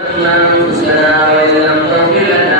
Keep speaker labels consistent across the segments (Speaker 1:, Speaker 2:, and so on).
Speaker 1: أنفسنا وإن لم تغفر لنا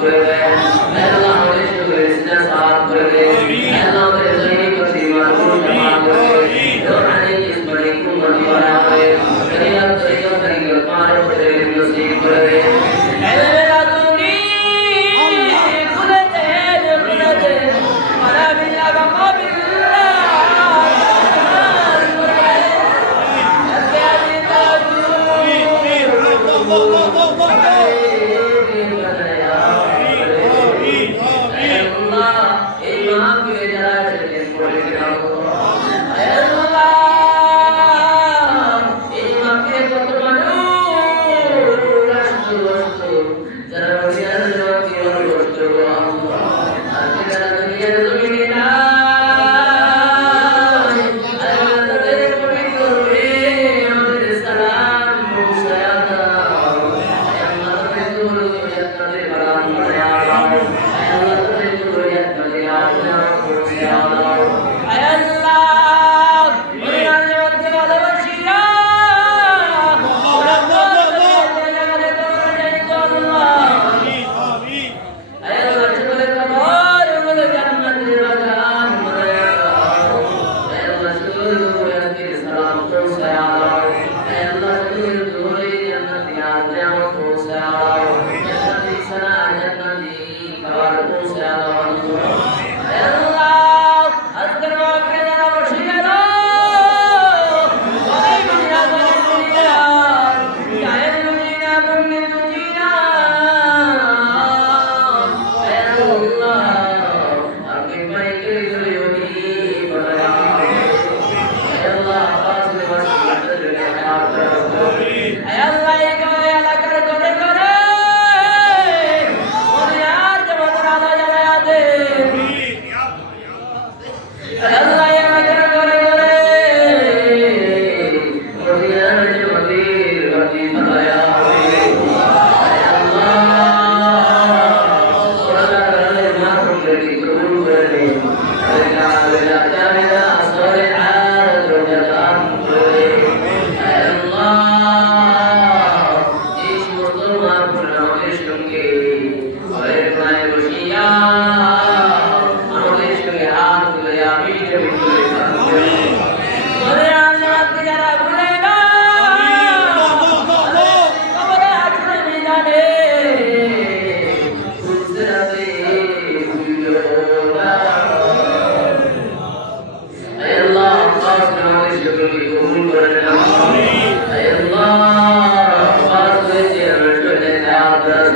Speaker 1: Thank you.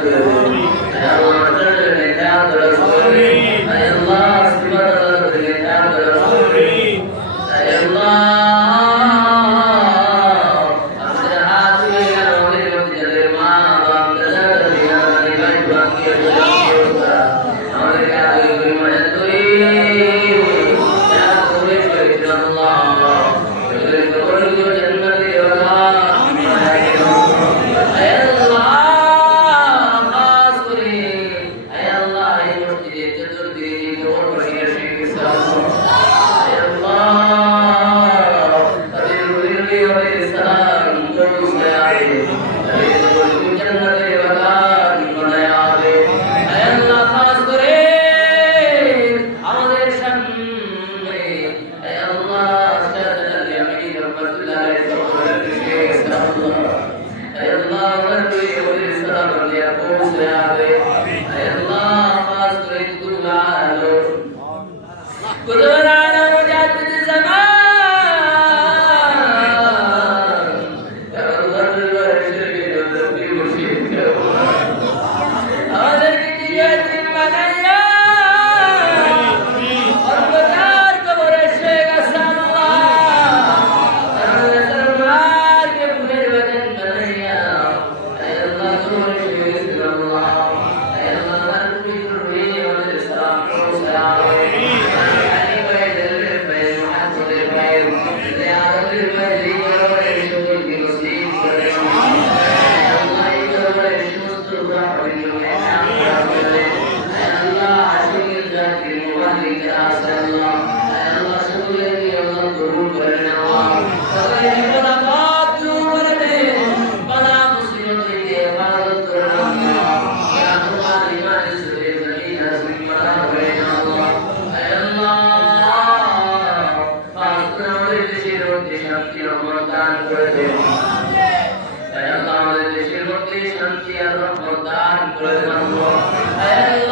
Speaker 1: 네. Amen. প্রতি শান্তি অবদান করে দেন আমাদের দেশের প্রতি শান্তি আল্লাহ প্রদান করে দেন